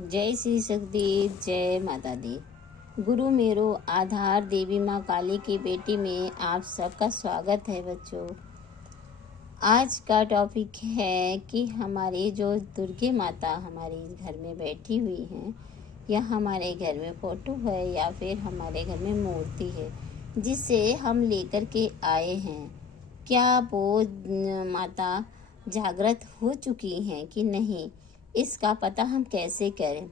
जय श्री शक्ति, जय माता दी। गुरु मेरो आधार देवी माँ काली की बेटी में आप सबका स्वागत है बच्चों। आज का टॉपिक है कि हमारी जो दुर्गे माता हमारे घर में बैठी हुई हैं, या हमारे घर में फोटो है या फिर हमारे घर में मूर्ति है जिसे हम लेकर के आए हैं, क्या वो माता जागृत हो चुकी हैं कि नहीं, इसका पता हम कैसे करें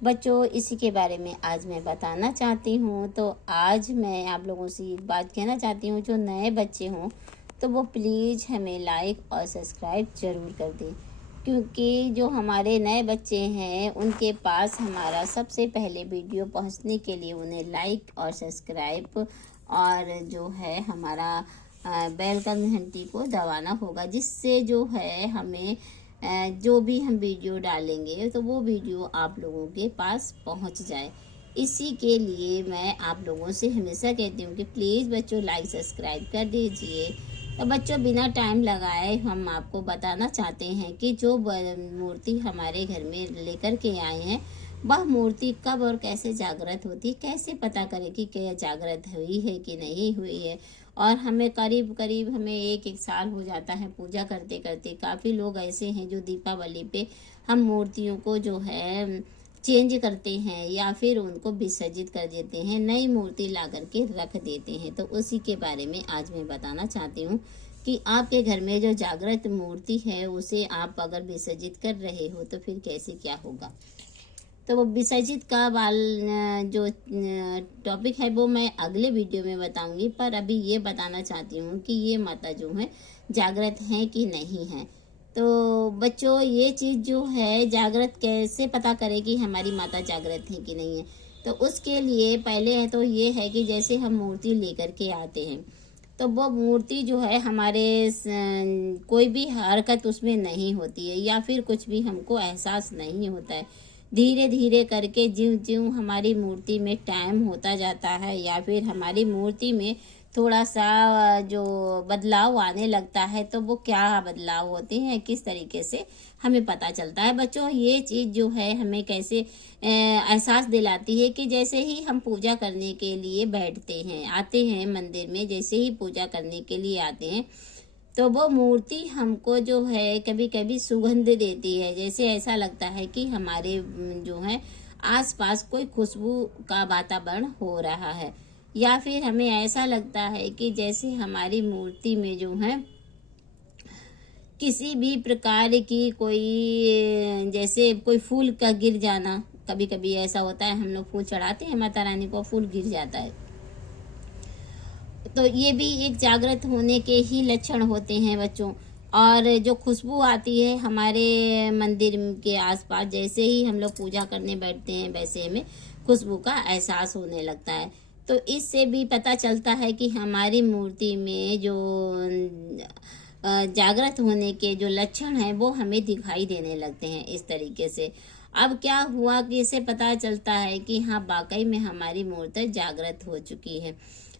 बच्चों। इसी के बारे में आज मैं बताना चाहती हूँ। तो आज मैं आप लोगों से एक बात कहना चाहती हूँ, जो नए बच्चे हों तो वो प्लीज़ हमें लाइक और सब्सक्राइब ज़रूर कर दें, क्योंकि जो हमारे नए बच्चे हैं उनके पास हमारा सबसे पहले वीडियो पहुँचने के लिए उन्हें लाइक और सब्सक्राइब और जो है हमारा बेल का घंटी को दबाना होगा, जिससे जो है हमें जो भी हम वीडियो डालेंगे तो वो वीडियो आप लोगों के पास पहुंच जाए। इसी के लिए मैं आप लोगों से हमेशा कहती हूँ कि प्लीज़ बच्चों लाइक सब्सक्राइब कर दीजिए। तो बच्चों बिना टाइम लगाए हम आपको बताना चाहते हैं कि जो मूर्ति हमारे घर में लेकर के आए हैं वह मूर्ति कब और कैसे जागृत होती है, कैसे पता करें कि क्या जागृत हुई है कि नहीं हुई है। और हमें करीब करीब हमें एक साल हो जाता है पूजा करते करते। काफ़ी लोग ऐसे हैं जो दीपावली पे हम मूर्तियों को जो है चेंज करते हैं या फिर उनको विसर्जित कर देते हैं, नई मूर्ति ला करके रख देते हैं। तो उसी के बारे में आज मैं बताना चाहती हूँ कि आपके घर में जो जागृत मूर्ति है उसे आप अगर विसर्जित कर रहे हो तो फिर कैसे क्या होगा। तो वो विसर्जित का जो टॉपिक है वो मैं अगले वीडियो में बताऊंगी, पर अभी ये बताना चाहती हूँ कि ये माता जो है जागृत हैं कि नहीं है। तो बच्चों ये चीज़ जो है जागृत कैसे पता करें कि हमारी माता जागृत है कि नहीं है। तो उसके लिए पहले है तो ये है कि जैसे हम मूर्ति लेकर के आते हैं तो वो मूर्ति जो है हमारे कोई भी हरकत उसमें नहीं होती है या फिर कुछ भी हमको एहसास नहीं होता है। धीरे धीरे करके ज्यों ज्यों हमारी मूर्ति में टाइम होता जाता है या फिर हमारी मूर्ति में थोड़ा सा जो बदलाव आने लगता है, तो वो क्या बदलाव होते हैं, किस तरीके से हमें पता चलता है बच्चों। ये चीज़ जो है हमें कैसे एहसास दिलाती है कि जैसे ही हम पूजा करने के लिए बैठते हैं, आते हैं मंदिर में, जैसे ही पूजा करने के लिए आते हैं तो वो मूर्ति हमको जो है कभी कभी सुगंध देती है। जैसे ऐसा लगता है कि हमारे जो है आसपास कोई खुशबू का वातावरण हो रहा है, या फिर हमें ऐसा लगता है कि जैसे हमारी मूर्ति में जो है किसी भी प्रकार की कोई जैसे कोई फूल का गिर जाना। कभी कभी ऐसा होता है, हम लोग फूल चढ़ाते हैं माता रानी को, फूल गिर जाता है, तो ये भी एक जागृत होने के ही लक्षण होते हैं बच्चों। और जो खुशबू आती है हमारे मंदिर के आसपास, जैसे ही हम लोग पूजा करने बैठते हैं वैसे हमें खुशबू का एहसास होने लगता है। तो इससे भी पता चलता है कि हमारी मूर्ति में जो जागृत होने के जो लक्षण हैं वो हमें दिखाई देने लगते हैं इस तरीके से। अब क्या हुआ कि इससे पता चलता है कि हाँ वाकई में हमारी मूर्ति जागृत हो चुकी है।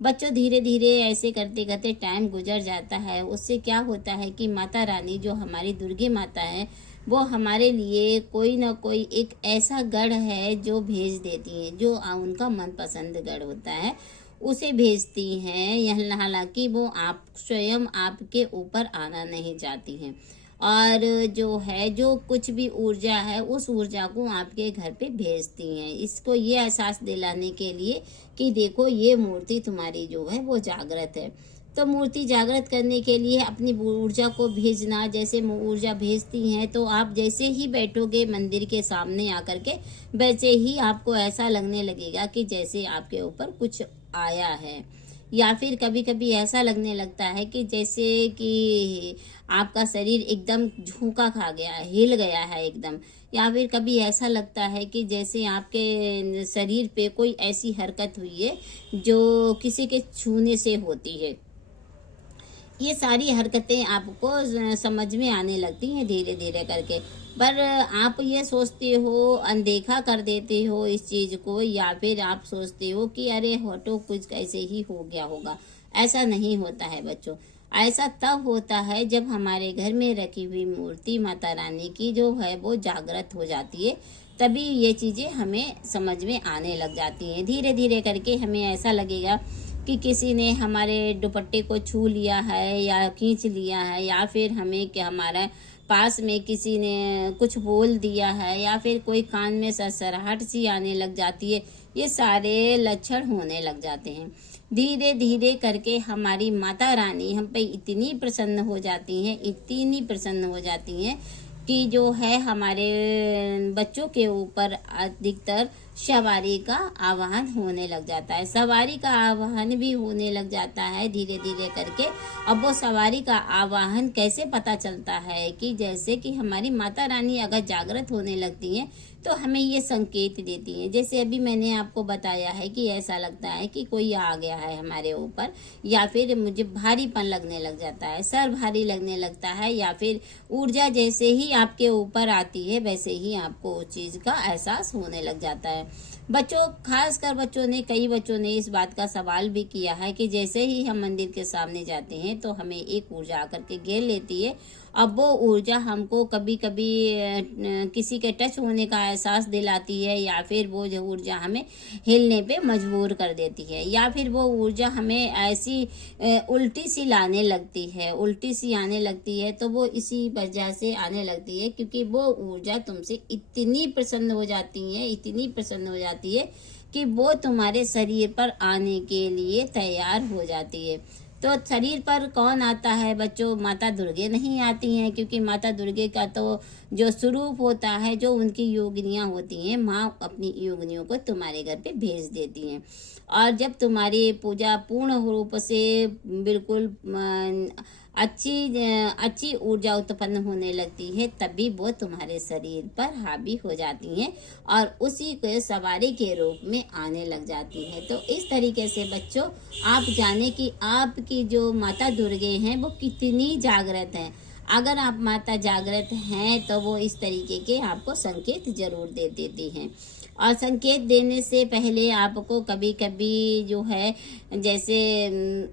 बच्चों धीरे धीरे ऐसे करते करते टाइम गुजर जाता है। उससे क्या होता है कि माता रानी जो हमारी दुर्गे माता है वो हमारे लिए कोई ना कोई एक ऐसा गढ़ है जो भेज देती हैं, जो उनका मनपसंद गढ़ होता है उसे भेजती हैं। हालांकि वो आप स्वयं आपके ऊपर आना नहीं चाहती हैं, और जो है जो कुछ भी ऊर्जा है उस ऊर्जा को आपके घर पे भेजती हैं, इसको ये एहसास दिलाने के लिए कि देखो ये मूर्ति तुम्हारी जो है वो जागृत है। तो मूर्ति जागृत करने के लिए अपनी ऊर्जा को भेजना, जैसे ऊर्जा भेजती हैं तो आप जैसे ही बैठोगे मंदिर के सामने आकर के वैसे ही आपको ऐसा लगने लगेगा कि जैसे आपके ऊपर कुछ आया है, या फिर कभी कभी ऐसा लगने लगता है कि जैसे कि आपका शरीर एकदम झोंका खा गया है, हिल गया है एकदम, या फिर कभी ऐसा लगता है कि जैसे आपके शरीर पे कोई ऐसी हरकत हुई है जो किसी के छूने से होती है। ये सारी हरकतें आपको समझ में आने लगती हैं धीरे धीरे करके, पर आप ये सोचते हो, अनदेखा कर देते हो इस चीज़ को, या फिर आप सोचते हो कि अरे हटो कुछ कैसे ही हो गया होगा। ऐसा नहीं होता है बच्चों। ऐसा तब होता है जब हमारे घर में रखी हुई मूर्ति माता रानी की जो है वो जागृत हो जाती है, तभी ये चीज़ें हमें समझ में आने लग जाती हैं। धीरे धीरे करके हमें ऐसा लगेगा कि किसी ने हमारे दुपट्टे को छू लिया है या खींच लिया है, या फिर हमें कि हमारा पास में किसी ने कुछ बोल दिया है, या फिर कोई कान में सरसराहट सी आने लग जाती है। ये सारे लक्षण होने लग जाते हैं। धीरे धीरे करके हमारी माता रानी हम पे इतनी प्रसन्न हो जाती हैं, इतनी प्रसन्न हो जाती हैं कि जो है हमारे बच्चों के ऊपर अधिकतर सवारी का आवाहन होने लग जाता है। सवारी का आवाहन भी होने लग जाता है धीरे धीरे करके। अब वो सवारी का आवाहन कैसे पता चलता है कि जैसे कि हमारी माता रानी अगर जागृत होने लगती हैं तो हमें ये संकेत देती हैं। जैसे अभी मैंने आपको बताया है कि ऐसा लगता है कि कोई आ गया है हमारे ऊपर, या फिर मुझे भारीपन लगने लग जाता है, सर भारी लगने लगता है, या फिर ऊर्जा जैसे ही आपके ऊपर आती है वैसे ही आपको उस चीज़ का एहसास होने लग जाता है। बच्चों, खासकर कई बच्चों ने इस बात का सवाल भी किया है कि जैसे ही हम मंदिर के सामने जाते हैं तो हमें एक ऊर्जा आकर के घेर लेती है। अब वो ऊर्जा हमको कभी कभी किसी के टच होने का एहसास दिलाती है, या फिर वो जो ऊर्जा हमें हिलने पे मजबूर कर देती है, या फिर वो ऊर्जा हमें ऐसी उल्टी सी लाने लगती है, उल्टी सी आने लगती है। तो वो इसी वजह से आने लगती है क्योंकि वो ऊर्जा तुमसे इतनी प्रसन्न हो जाती है, इतनी प्रसन्न हो जाती है कि वो तुम्हारे शरीर पर आने के लिए तैयार हो जाती है। तो शरीर पर कौन आता है बच्चों? माता दुर्गे नहीं आती हैं, क्योंकि माता दुर्गे का तो जो स्वरूप होता है, जो उनकी योगिनियाँ होती हैं, माँ अपनी योगिनियों को तुम्हारे घर पे भेज देती हैं। और जब तुम्हारी पूजा पूर्ण रूप से बिल्कुल अच्छी ऊर्जा उत्पन्न होने लगती है, तभी वो तुम्हारे शरीर पर हावी हो जाती हैं और उसी को सवारी के रूप में आने लग जाती है। तो इस तरीके से बच्चों आप जाने कि आपकी जो माता दुर्गे हैं वो कितनी जागृत हैं। अगर आप माता जागृत हैं तो वो इस तरीके के आपको संकेत जरूर दे देती हैं। और संकेत देने से पहले आपको कभी कभी जो है जैसे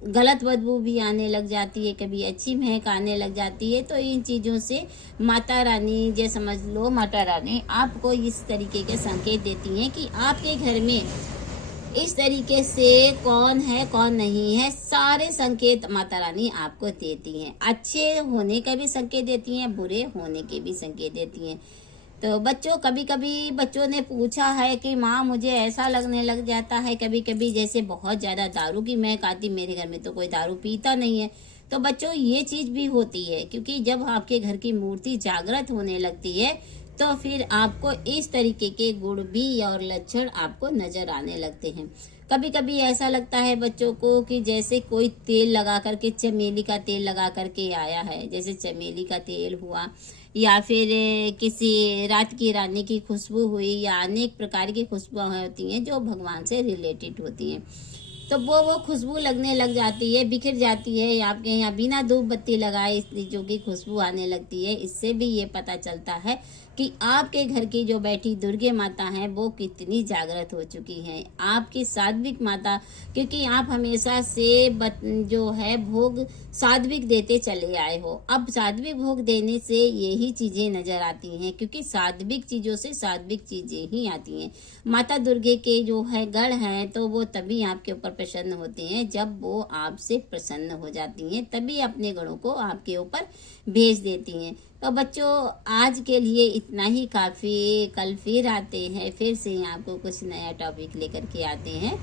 गलत बदबू भी आने लग जाती है, कभी अच्छी महक आने लग जाती है। तो इन चीज़ों से माता रानी, जे समझ लो माता रानी आपको इस तरीके के संकेत देती हैं कि आपके घर में इस तरीके से कौन है कौन नहीं है, सारे संकेत माता रानी आपको देती हैं। अच्छे होने का भी संकेत देती हैं, बुरे होने के भी संकेत देती हैं। तो बच्चों, कभी कभी बच्चों ने पूछा है कि माँ मुझे ऐसा लगने लग जाता है कभी कभी जैसे बहुत ज़्यादा दारू की महक आती, मेरे घर में तो कोई दारू पीता नहीं है। तो बच्चों ये चीज़ भी होती है, क्योंकि जब आपके घर की मूर्ति जागृत होने लगती है तो फिर आपको इस तरीके के गुण भी और लक्षण आपको नजर आने लगते हैं। कभी कभी ऐसा लगता है बच्चों को कि जैसे कोई तेल लगा करके, चमेली का तेल लगा करके आया है, जैसे चमेली का तेल हुआ, या फिर किसी रात की रानी की खुशबू हुई, या अनेक प्रकार की खुशबुएं होती हैं जो भगवान से रिलेटेड होती हैं। तो वो खुशबू लगने लग जाती है, बिखर जाती है, आपके यहाँ बिना धूप बत्ती लगाए इस जो की खुशबू आने लगती है। इससे भी ये पता चलता है कि आपके घर की जो बैठी दुर्गे माता हैं वो कितनी जागृत हो चुकी हैं। आपकी सात्विक माता, क्योंकि आप हमेशा से जो है भोग सात्विक देते चले आए हो। अब सात्विक भोग देने से यही चीजें नजर आती हैं, क्योंकि सात्विक चीजों से सात्विक चीजें ही आती हैं। माता दुर्गे के जो है गण हैं तो वो तभी आपके ऊपर प्रसन्न होते हैं जब वो आपसे प्रसन्न हो जाती हैं, तभी अपने गणों को आपके ऊपर भेज देती हैं। तो बच्चों, आज के लिए इतना ही काफ़ी। कल फिर आते हैं, फिर से आपको कुछ नया टॉपिक लेकर के आते हैं।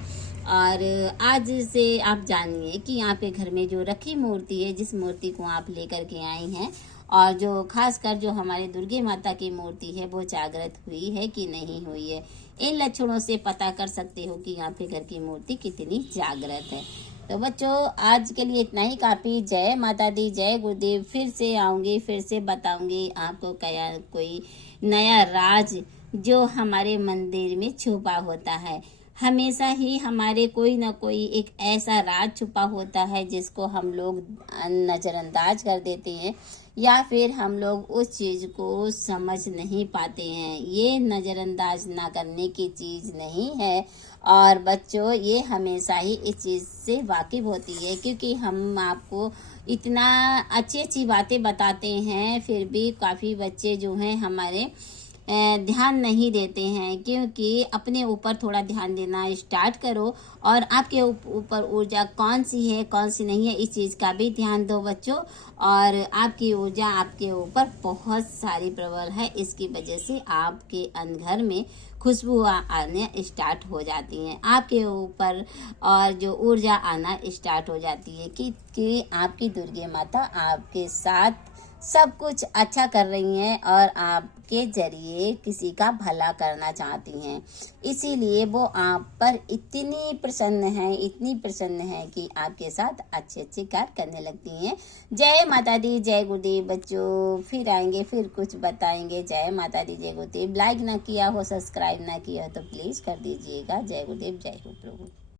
और आज से आप जानिए कि आपके घर में जो रखी मूर्ति है, जिस मूर्ति को आप लेकर के आई हैं, और जो खासकर जो हमारे दुर्गे माता की मूर्ति है वो जागृत हुई है कि नहीं हुई है। इन लक्षणों से पता कर सकते हो कि आपके घर की मूर्ति कितनी जागृत है। तो बच्चों, आज के लिए इतना ही काफ़ी। जय माता दी, जय गुरुदेव। फिर से आऊँगी, फिर से बताऊँगी आपको क्या कोई नया राज जो हमारे मंदिर में छुपा होता है। हमेशा ही हमारे कोई ना कोई एक ऐसा राज छुपा होता है जिसको हम लोग नज़रअंदाज कर देते हैं, या फिर हम लोग उस चीज़ को समझ नहीं पाते हैं। ये नज़रअंदाज ना करने की चीज़ नहीं है। और बच्चों, ये हमेशा ही इस चीज़ से वाकिफ़ होती है, क्योंकि हम आपको इतना अच्छी अच्छी बातें बताते हैं, फिर भी काफ़ी बच्चे जो हैं हमारे ध्यान नहीं देते हैं, क्योंकि अपने ऊपर थोड़ा ध्यान देना स्टार्ट करो और आपके ऊपर ऊर्जा कौन सी है कौन सी नहीं है इस चीज़ का भी ध्यान दो बच्चों। और आपकी ऊर्जा आपके ऊपर बहुत सारी प्रबल है, इसकी वजह से आपके घर में खुशबू आने स्टार्ट हो जाती हैं आपके ऊपर, और जो ऊर्जा आना स्टार्ट हो जाती है कि आपकी दुर्गे माता आपके साथ सब कुछ अच्छा कर रही हैं और आपके जरिए किसी का भला करना चाहती हैं। इसीलिए वो आप पर इतनी प्रसन्न है कि आपके साथ अच्छे अच्छे कार्य करने लगती हैं। जय माता दी, जय गुरुदेव बच्चों। फिर आएंगे, फिर कुछ बताएंगे। जय माता दी, जय गुरुदेव। लाइक ना किया हो, सब्सक्राइब ना किया हो तो प्लीज़ कर दीजिएगा। जय गुरुदेव, जय हो प्रभु।